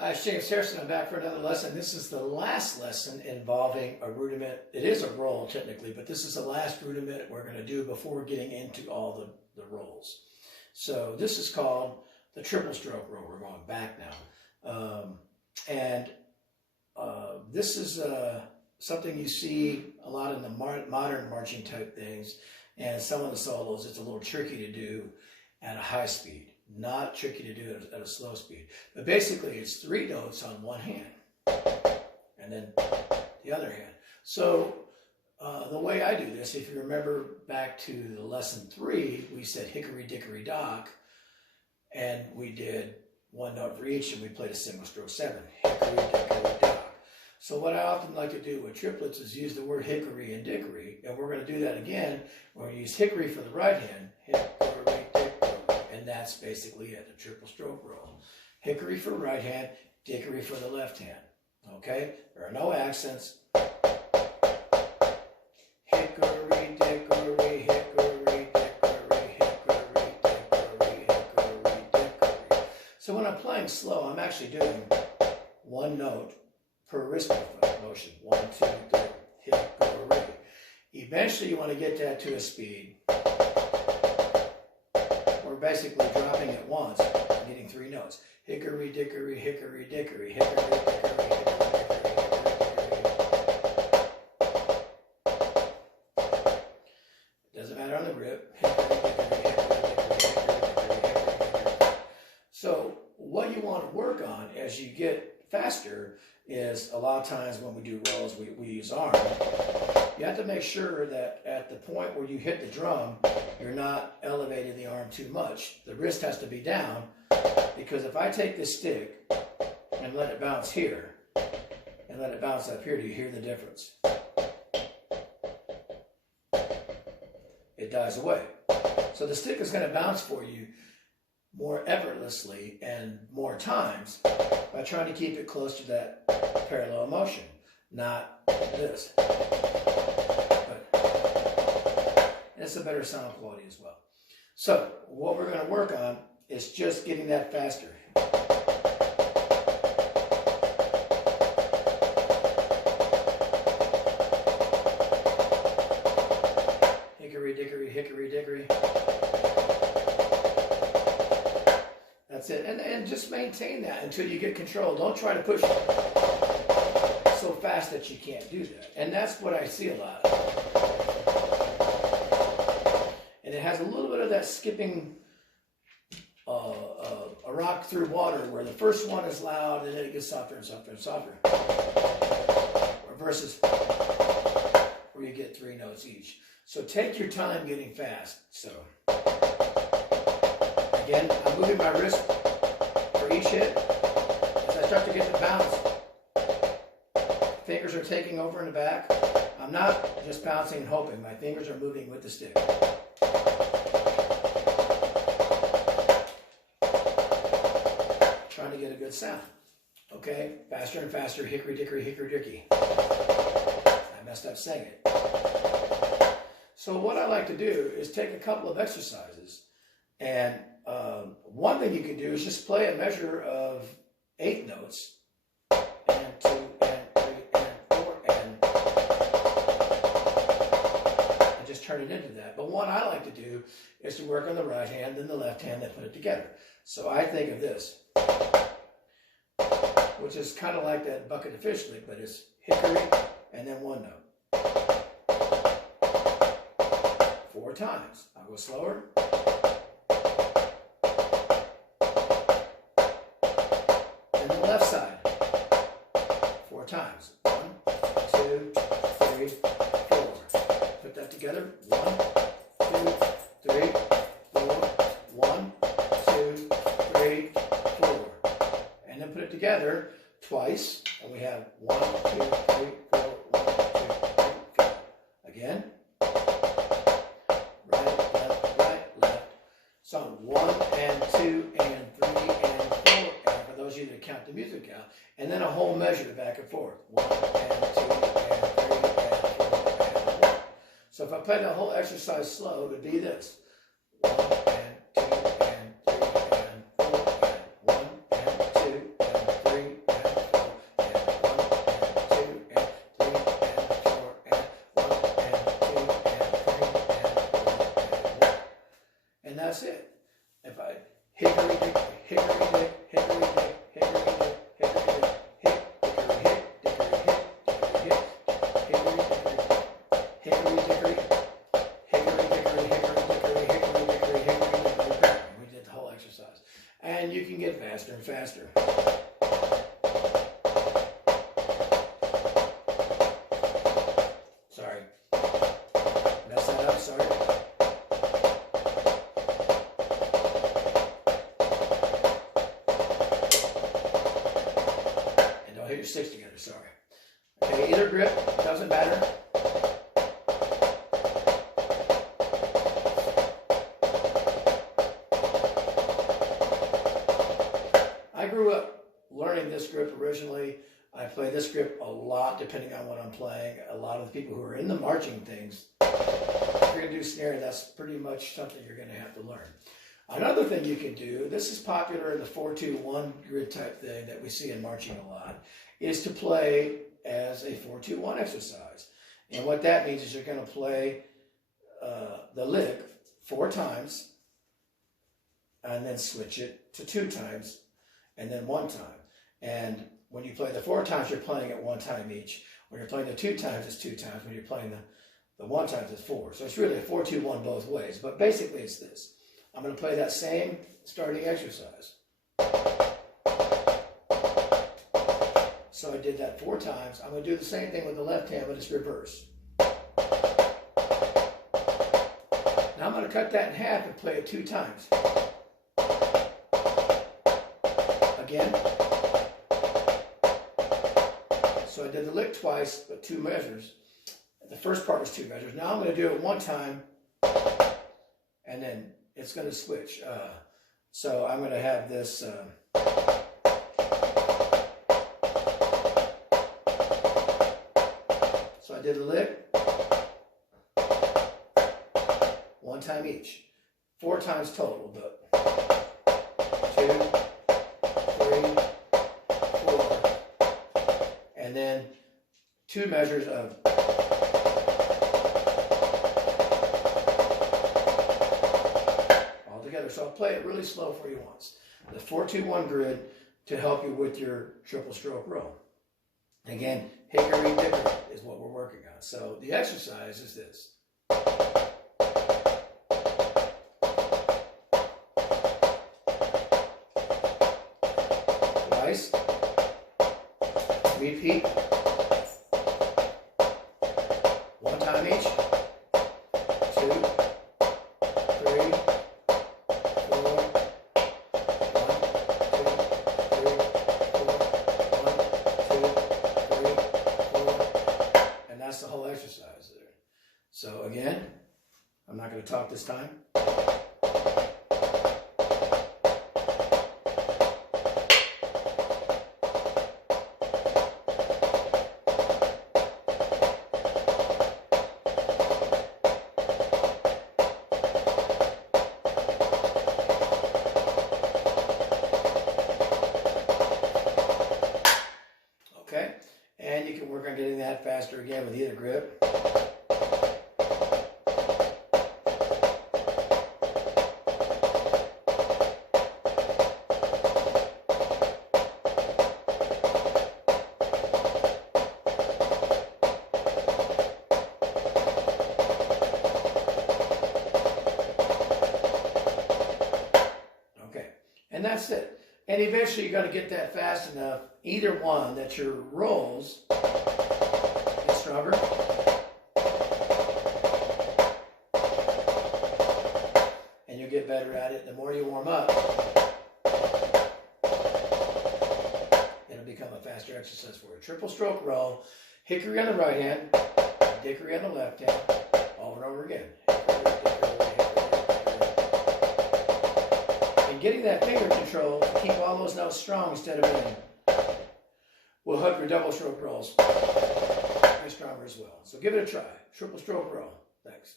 Hi, it's James Harrison. I'm back for another lesson. This is the last lesson involving a rudiment. It is a roll technically, but this is the last rudiment we're going to do before getting into all the rolls. So this is called the triple stroke roll. We're going back now. This is something you see a lot in the modern marching type things, and some of the solos it's a little tricky to do at a high speed. Not tricky to do at a slow speed. But basically it's 3 notes on one hand and then the other hand. So the way I do this, if you remember back to the lesson 3, we said hickory dickory dock, and we did 1 note for each, and we played a single stroke 7. Hickory dickory dock. So what I often like to do with triplets is use the word hickory and dickory, and we're going to do that again. We're going to use hickory for the right hand, hickory dickory. And that's basically it, a triple stroke roll. Hickory for the right hand, dickory for the left hand. Okay? There are no accents. Hickory, dickory, hickory, dickory, hickory, dickory, hickory, dickory. So when I'm playing slow, I'm actually doing 1 note per wrist motion. 1, 2, 3, hickory. Eventually you want to get that to a speed. Basically dropping it once and getting 3 notes. Hickory, dickory, hickory, dickory, hickory, dickory, hickory. Doesn't matter on the grip. Hickory, dickory, hickory, dickory, hickory. So what you want to work on as you get faster is a lot of times when we do rolls, we use arm. You have to make sure that at the point where you hit the drum, you're not elevating the arm too much. The wrist has to be down, because if I take this stick and let it bounce here, and let it bounce up here, do you hear the difference? It dies away. So the stick is going to bounce for you more effortlessly and more times by trying to keep it close to that parallel motion, not this. It's a better sound quality as well. So what we're going to work on is just getting that faster. Hickory, dickory, hickory, dickory. That's it. And just maintain that until you get control. Don't try to push so fast that you can't do that. And that's what I see a lot. And it has a little bit of that skipping a rock through water, where the first one is loud and then it gets softer and softer and softer. Or versus where you get 3 notes each. So take your time getting fast. So again, I'm moving my wrist for each hit. As I start to get the bounce, fingers are taking over in the back. I'm not just bouncing and hoping. My fingers are moving with the stick. Trying to get a good sound. Okay? Faster and faster. Hickory, dickory, hickory, dicky. I messed up saying it. So what I like to do is take a couple of exercises, and one thing you can do is just play a measure of 8 notes, and 2, and 3, and 4, and just turn it into that. But what I like to do is to work on the right hand, then the left hand, then put it together. So I think of this, which is kind of like that bucket of fish lick, but it's hickory and then 1 note. 4 times. I'll go slower. And the left side. 4 times. 1, 2, 3, 4. Put that together. 1, 2, 3, 4. 1, 2, 3, 4. And then put it together twice. And we have 1, 2, 3, 4, 1, 2, 3, 4. Again. So 1 and 2 and 3 and 4, and for those of you that count the music out, and then a whole measure back and forth. 1 and 2 and 3 and 4 and 1. So if I play the whole exercise slow, it would be this. 1 and 2 and 3 and 4 and 1 and 2 and 3 faster. Sorry. Mess that up, sorry. And don't hit your sticks together, sorry. Okay, either grip, doesn't matter. I grew up learning this grip originally. I play this grip a lot depending on what I'm playing. A lot of the people who are in the marching things, if you're going to do snare, that's pretty much something you're going to have to learn. Another thing you can do, this is popular in the 4-2-1 grid type thing that we see in marching a lot, is to play as a 4-2-1 exercise. And what that means is you're going to play the lick 4 times and then switch it to 2 times and then 1 time. And when you play the 4 times, you're playing it 1 time each. When you're playing the 2 times, it's 2 times. When you're playing the 1 times, it's 4. So it's really a 4-2-1 both ways. But basically, it's this. I'm going to play that same starting exercise. So I did that 4 times. I'm going to do the same thing with the left hand, but it's reverse. Now I'm going to cut that in half and play it 2 times. Again. So I did the lick twice, but 2 measures. The first part was 2 measures. Now I'm going to do it 1 time, and then it's going to switch. So I'm going to have this. So I did the lick 1 time each, 4 times total, but 2, 3, 4, and then 2 measures of all together. So I'll play it really slow for you once. The 4-2-1 grid to help you with your triple stroke roll. Again, hickory dickory is what we're working on. So the exercise is this. Twice. Repeat. 1 time each. 2, 3, 4. 1, 2, 3, 4. 1, 2, 3, 4. And that's the whole exercise there. So again, I'm not going to talk this time. Okay, and you can work on getting that faster again with either grip. Okay, and that's it. And eventually you're going to get that fast enough, either one, that your rolls get stronger. And you'll get better at it. The more you warm up, it'll become a faster exercise for you. Triple stroke roll, hickory on the right hand, dickory on the left hand, over and over again. Getting that finger control to keep all those notes strong instead of in will help your double stroke rolls be stronger as well. So give it a try. Triple stroke roll. Thanks.